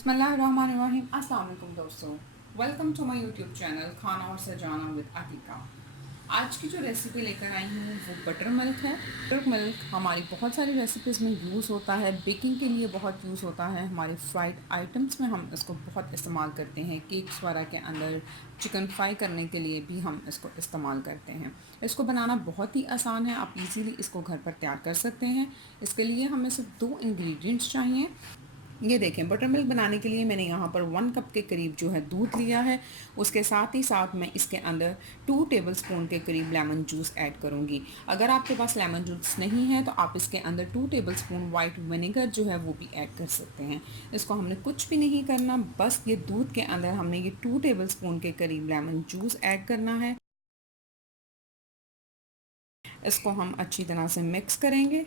बिस्मिल्लाहिर्रहमानिर्रहीम। अस्सलाम वालेकुम दोस्तों, welcome to my YouTube channel खाना और सजाना विद अतीका। आज की जो रेसिपी लेकर आई हूँ वो बटर मिल्क है। बटर मिल्क हमारी बहुत सारी रेसिपीज़ में यूज़ होता है, बेकिंग के लिए बहुत यूज़ होता है, हमारी फ्राइड आइटम्स में हम इसको बहुत इस्तेमाल करते हैं, केक्स वगैरह के अंदर चिकन फ्राई करने के लिए भी हम इसको इस्तेमाल करते हैं। इसको बनाना बहुत ही आसान है, आप इजीली इसको घर पर तैयार कर सकते हैं। इसके लिए हमें सिर्फ 2 इंग्रेडिएंट्स चाहिए। ये देखें, बटर मिल्क बनाने के लिए मैंने यहाँ पर 1 कप के करीब जो है दूध लिया है। उसके साथ ही साथ मैं इसके अंदर 2 टेबलस्पून के करीब लेमन जूस ऐड करूँगी। अगर आपके पास लेमन जूस नहीं है तो आप इसके अंदर 2 टेबलस्पून वाइट विनेगर जो है वो भी ऐड कर सकते हैं। इसको हमने कुछ भी नहीं करना, बस ये दूध के अंदर हमने ये 2 टेबलस्पून के करीब लेमन जूस ऐड करना है। इसको हम अच्छी तरह से मिक्स करेंगे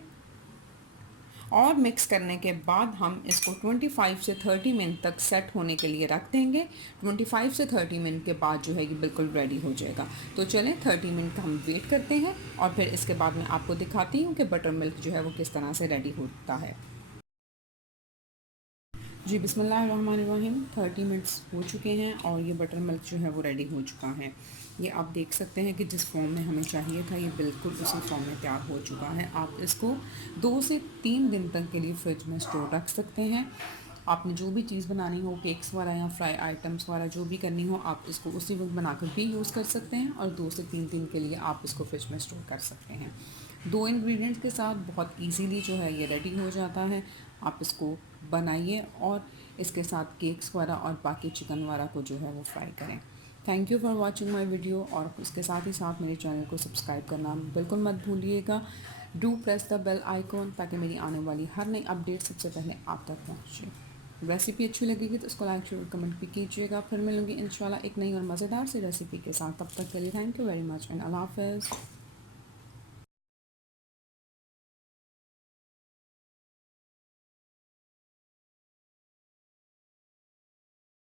और मिक्स करने के बाद हम इसको 25 से 30 मिनट तक सेट होने के लिए रख देंगे। 25 से 30 मिनट के बाद जो है ये बिल्कुल रेडी हो जाएगा। तो चलें 30 मिनट का हम वेट करते हैं और फिर इसके बाद मैं आपको दिखाती हूँ कि बटर मिल्क जो है वो किस तरह से रेडी होता है। जी बिस्मिल्लाहिर्रहमानिर्रहीम, 30 मिनट्स हो चुके हैं और ये बटर मिल्क जो है वो रेडी हो चुका है। ये आप देख सकते हैं कि जिस फॉर्म में हमें चाहिए था ये बिल्कुल उसी फॉर्म में तैयार हो चुका है। आप इसको 2 से 3 दिन तक के लिए फ्रिज में स्टोर रख सकते हैं। आपने जो भी चीज़ बनानी हो, केक्स वगैरह या फ्राई आइटम्स वगैरह जो भी करनी हो, आप इसको उसी वक्त बनाकर भी यूज़ कर सकते हैं और 2 से 3 दिन के लिए आप इसको फ्रिज में स्टोर कर सकते हैं। 2 इंग्रेडिएंट्स के साथ बहुत इजीली जो है ये रेडी हो जाता है। आप इसको बनाइए और इसके साथ केक्स वगैरह और बाकी चिकन वगैरह को जो है वो फ्राई करें। Thank you for watching my video और उसके साथ ही साथ मेरे चैनल को सब्सक्राइब करना बिल्कुल मत भूलिएगा। Do press the bell icon ताकि मेरी आने वाली हर नई अपडेट सबसे पहले आप तक पहुँचे। रेसिपी अच्छी लगेगी तो इसको लाइक शेयर कमेंट भी कीजिएगा। फिर मिलूंगी इंशाल्लाह एक नई और मज़ेदार सी रेसिपी के साथ। तब तक के लिए thank you very much and अल्लाह हाफ़िज़।